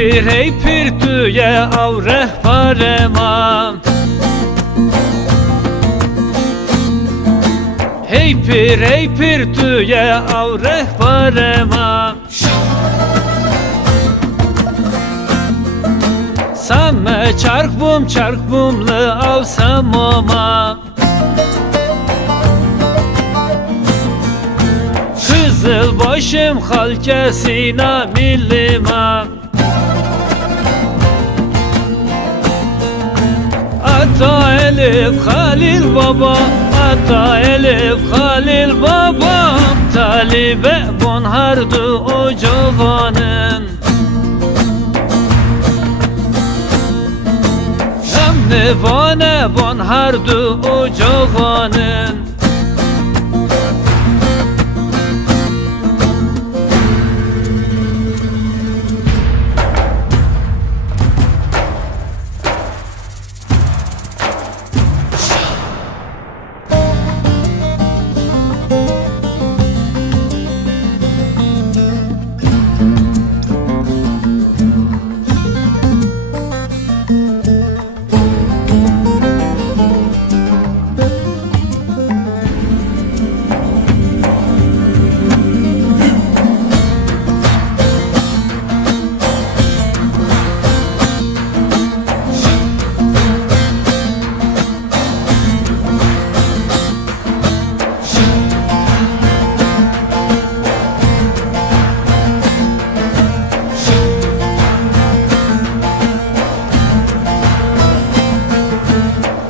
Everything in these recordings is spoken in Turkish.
hey pir tüye av rehberema. Hey pir tüye av rehberema. Samme çark bumlı av samoma. Kızıl başım halkesine millima. Ata Elif Halil Baba, Ata Elif Halil Baba. Talibe bonhardu o cavanın. Nevane bonhardu o cavanın.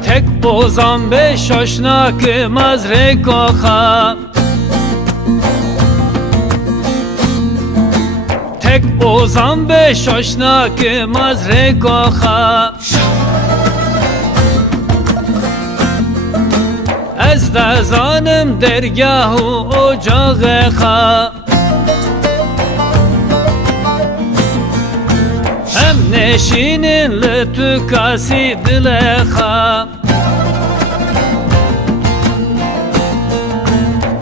Tek bozan beş aşna kımaz rekoha. Tek bozan beş aşna kımaz rekoha. Ez de zanım dergahı ocağa. Hem neşinin lütükası dileha.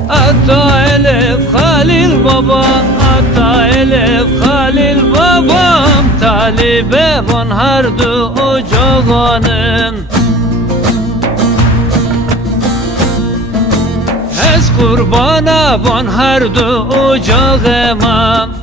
Ata Elif Halil Baba, Ata Elif Halil Babam. Talibe bonhardu o cavanın. Ez kurbana bonhardu o cağema.